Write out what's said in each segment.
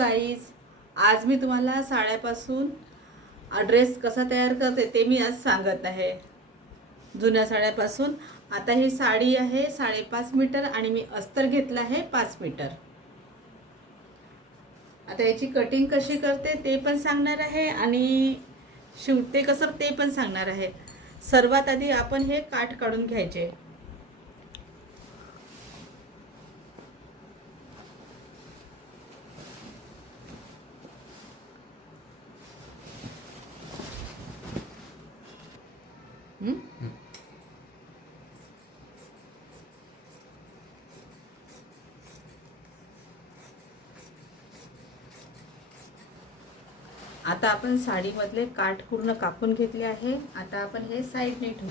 Guys, आज मी तुम्हाला साड्यापासून dress कसा तयार करते ते मी आज सांगत आहे. जुन्या साड्यापासून. आता ही साडी आहे 5.5 मीटर आणि मी अस्तर घेतला आहे 5 मीटर. आता याची कटिंग कशी करते ते पण सांगणार आहे आणि शिवते कसं ते पण सांगणार आहे. सर्वात आधी आपण हे काठ काढून घ्यायचे. आता आपण साडीमधले काठ पूर्ण कापून घेतले आहे. आता आपण हे साईडने ठेवू.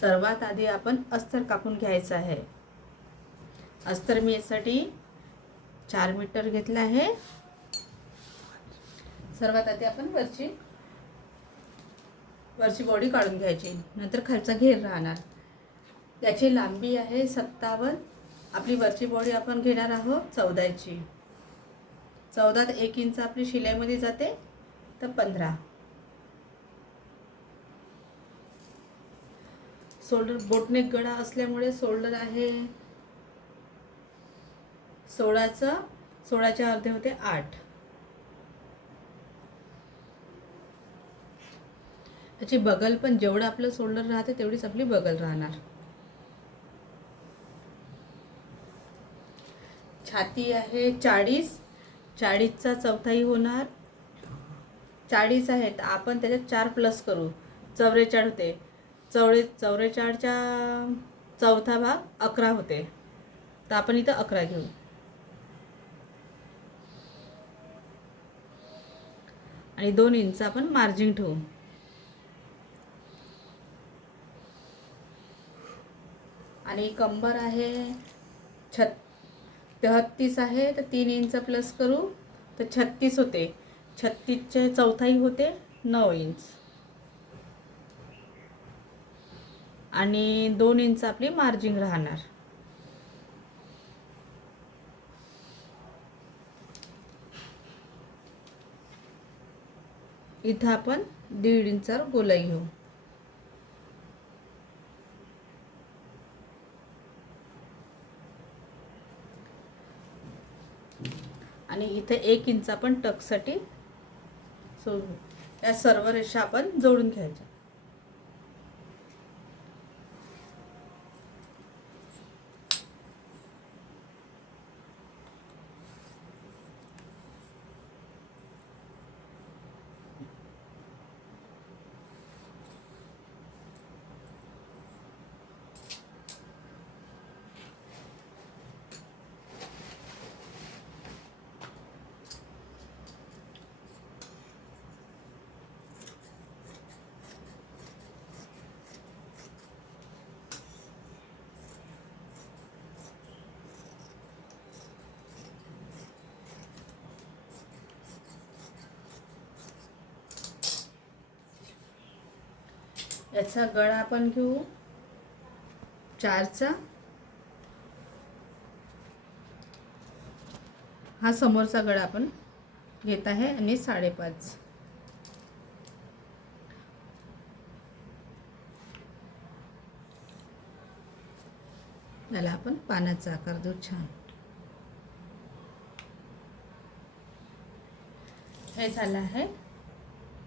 सर्वात आधी आपण अस्तर कापून घ्यायचं आहे. अस्तर मी यासाठी 4 मीटर घेतला आहे. सर्वात आधी आपण वरची बॉडी काढून घ्यायची, नंतर खालचा घेर राहणार. त्याची लांबी आहे 57. आपली वरची बॉडी आपण घेणार आहोत 14ची. 14त 1 इंच आपली शिलाईमध्ये जाते, तर 15. शोल्डर बोटनेक गळा असल्यामुळे शोल्डर आहे 16च्या अर्धे होते 8. त्याची बगल पण जेवढं आपलं शोल्डर राहते तेवढीच आपली बगल राहणार. छाती आहे 40चा चौथाई होणार. 40 आहे तर आपण त्याच्यात 4 प्लस करू, 44 होते. 44च्या चौथा भाग 11 होते, तर आपण इथं 11 घेऊ. आणि 2 इंच आपण मार्जिन ठेवू. आणि कंबर आहे 33 आहे, तर 3 इंच प्लस करू तर 36 होते. 36चे चौथाई होते 9 इंच आणि 2 इंच आपली मार्जिन राहणार. इथं आपण 1.5 इंचावर गोलाई घेऊ. आणि इथे 1 इंच आपण टक्ससाठी सोडू. या सर्व रेषा आपण जोडून घ्यायच्या. याचा गळा आपण घेऊ 4चा. हा समोरचा गळा आपण घेत आहे आणि 5.5. याला आपण पानाचा आकार देऊ छान. हे झालं आहे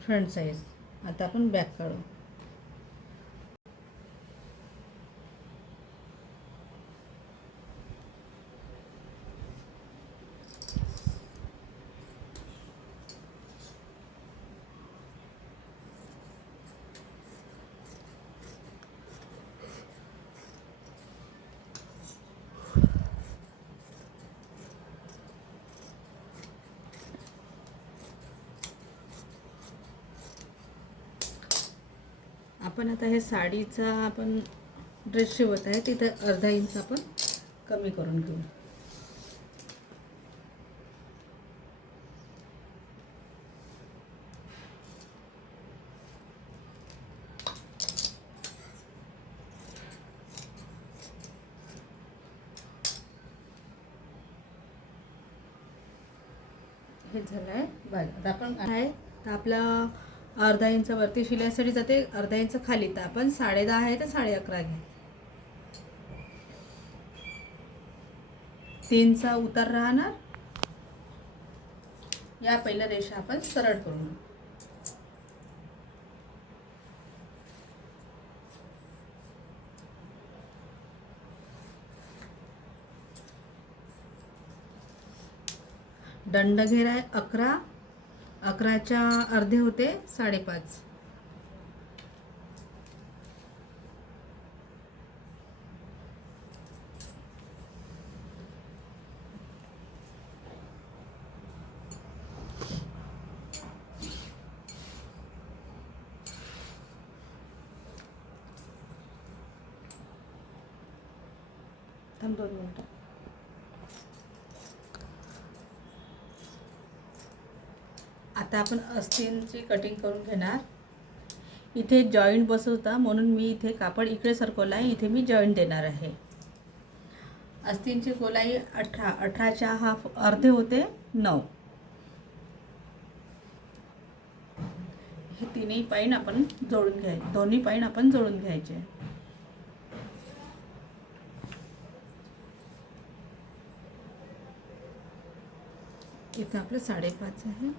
फ्रंट साईज. आता आपण बॅक काढू. आपण आता हे साडीचा आपण ड्रेस शिवत आहे, तिथे अर्धा इंच आपण कमी करून घेऊ. हे झालं आहे बाजू. आता आपण आहे तर आपला अर्धा इंच वरती शिलाईसाठी जाते, अर्धा इंच खाली. तर आपण 10.5 आहे तर 11.5 घ्या. 3चा उतार राहणार. या पहिल्या रेषा आपण सरळ करून घेऊ. दंड घेर आहे 11, 11च्या अर्धे होते 5.5. थांब 2 मिनिटं. आता आपण अस्तींची कटिंग करून घेणार. इथे जॉईंट बसवता म्हणून मी इथे कापड इकडे सरकवला आहे, इथे मी जॉईंट देणार आहे. अस्तींची गोलाई 18, 18च्या हाफ अर्धे होते 9. हे तिन्ही पाईन आपण जोडून घ्यायचे, दोन्ही पाईन आपण जोडून घ्यायचे. इथं आपलं 5.5 आहे.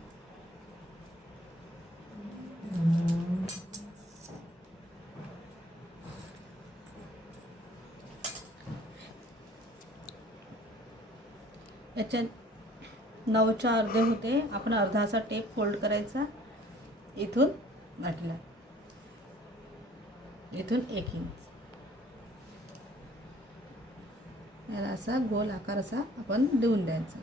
याच्यात 9च्या अर्धे होते. आपण अर्धाचा टेप फोल्ड करायचा. इथून वाटला, इथून 1 इंच याला असा गोल आकार असा आपण देऊन द्यायचा.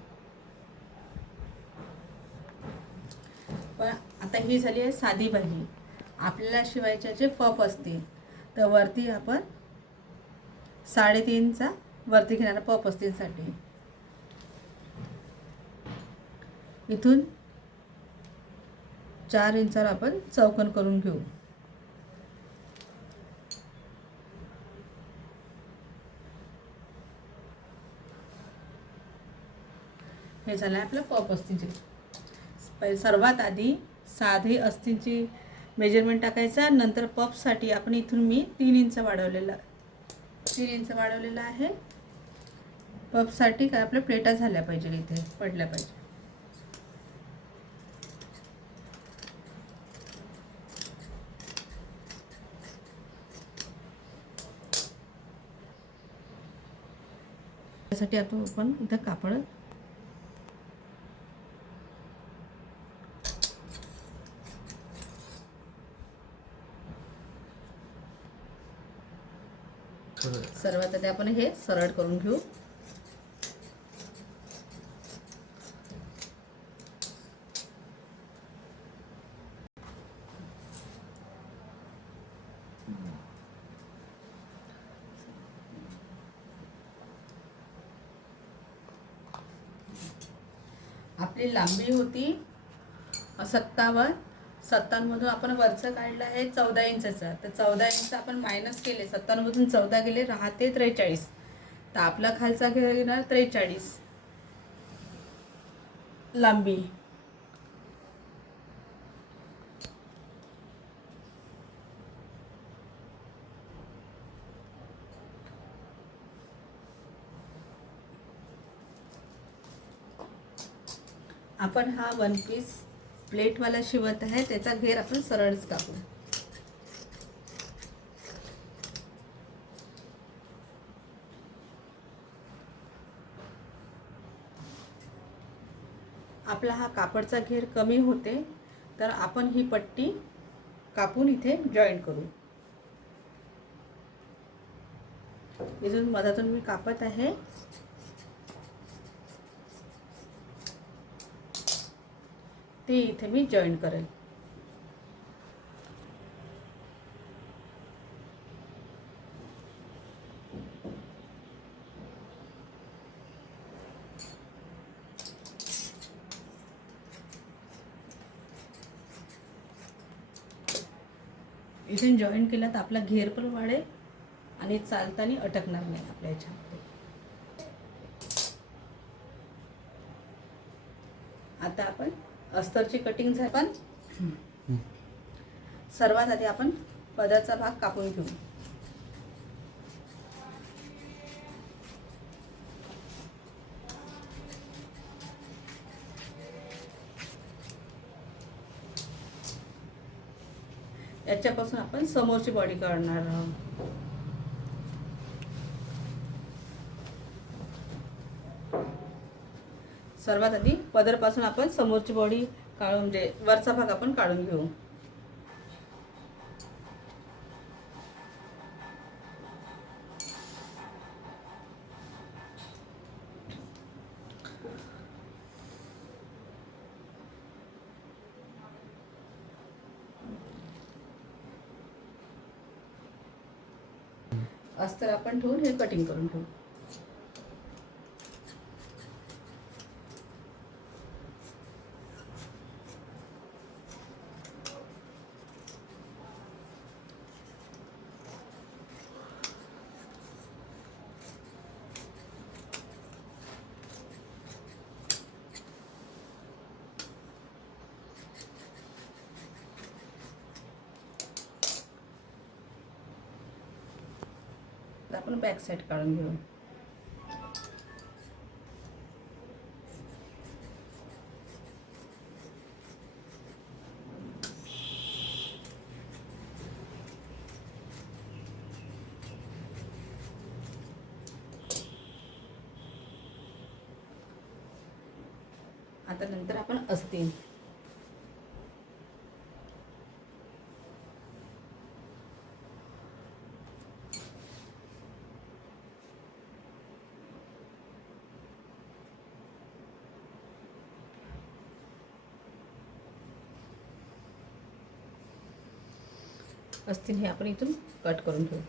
पण आता ही झाली आहे साधी बाही. आपल्याला शिवायचे जे पप असतील तर वरती आपण 3.5चा वरती घेणारा पप असतीलसाठी. इथून 4 इंचावर आपण चौकोन करून घेऊ. हे झालं आपलं पप अस्तींची. सर्वात आधी साधी अस्तींची मेजरमेंट टाकायचा. नंतर पपसाठी आपण इथून मी 3 इंच वाढवलेला आहे. पपसाठी काय आपल्या प्लेटा झाल्या पाहिजे, इथे पडल्या पाहिजे. त्यासाठी आपण इथं कापड सर्वात आधी आपण हे सरळ करून घेऊ. आपली लांबी होती 57. 57 मधून आपण वरचं काढलं आहे 14 इंचचं. तर 14 इंच आपण मायनस केले. 57 मधून 14 गेले, राहते 43. तर आपला खालचा घेर येणार 43 लांबी. आपण हा 1 पीस प्लेटवाला शिवत आहे, त्याचा घेर आपण सरळच कापू. आपला हा कापडचा घेर कमी होते तर आपण ही पट्टी कापून इथे जॉईंट करू. इथून मधातून मी कापत आहे. ते इथे मी जॉईन करेल. इथे जॉईन केला तर आपला घेर पण वाढेल आणि चालताना अटकणार नाही आपल्या ह्याच्यामध्ये. आता आपण अस्तरची कटिंग झाली. पण सर्वात आधी आपण पदरचा भाग कापून घेऊ. याच्यापासून आपण समोरची बॉडी काढणार आहोत. सर्वात आधी पदरपासून आपण समोरची बॉडी काढून म्हणजे वरचा भाग आपण काढून घेऊ. अस्तर आपण ठेवून हे कटिंग करून घेऊ. आपण बॅक साईड काढून घेऊ. आता नंतर आपण अस्तीन अस्तीन हे आपण इथून कट करून घेऊ.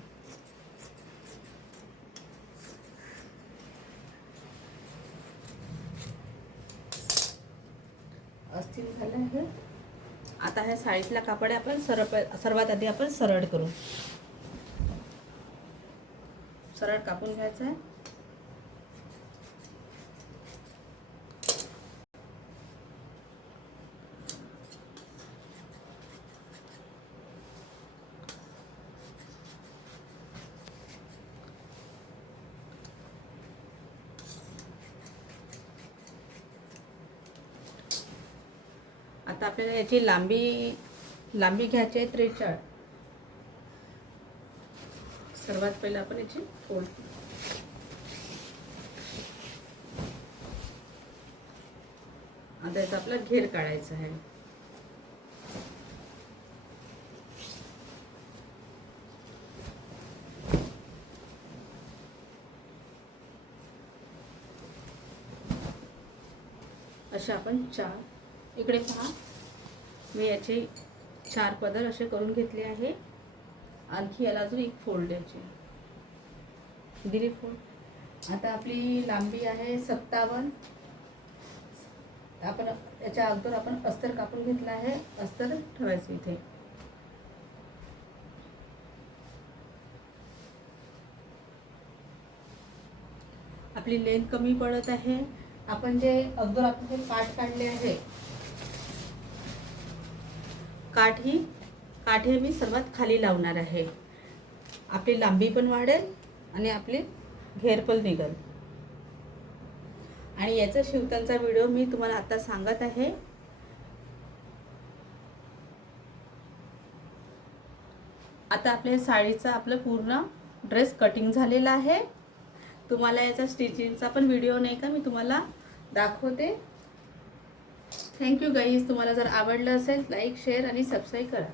अस्तीन झालं आहे. आता ह्या साडीतला कापड आपण सर्वात आधी आपण सरळ करू. सरळ कापून घ्यायचं आहे. आता आपल्याला याची लांबी घ्यायची आहे 43. सर्वात पहिला आपण याची फोल्ड आता याचा आपला घेर काढायचा आहे. अशा आपण 4 इकडे पहा, मी याचे 4 पदर असे करून घेतले आहे. आणखी याला अजून एक फोल्ड द्यायची दिली फोल्ड. आता आपली लांबी आहे 57. आपण याच्या अगोदर आपण अस्तर कापून घेतला आहे. अस्तर ठेवायचं इथे. आपली लेंथ कमी पडत आहे. आपण जे अगोदर आपण हे काठ काढले आहे, काठ हे मी सर्वात खाली लावणार आहे. आपली लांबी पण वाढेल आणि आपली घेर पण निघेल. आणि याचा शिवतांचा व्हिडिओ मी तुम्हाला आता सांगत आहे. आता आपल्या साडीचा आपलं पूर्ण ड्रेस कटिंग झालेला आहे. तुम्हाला याचा स्टिचिंगचा पण व्हिडिओ नाही का मी तुम्हाला दाखवते. Thank you guys. तुम्हाला जर आवडलं असेल लाईक शेअर आणि सबस्क्राईब करा.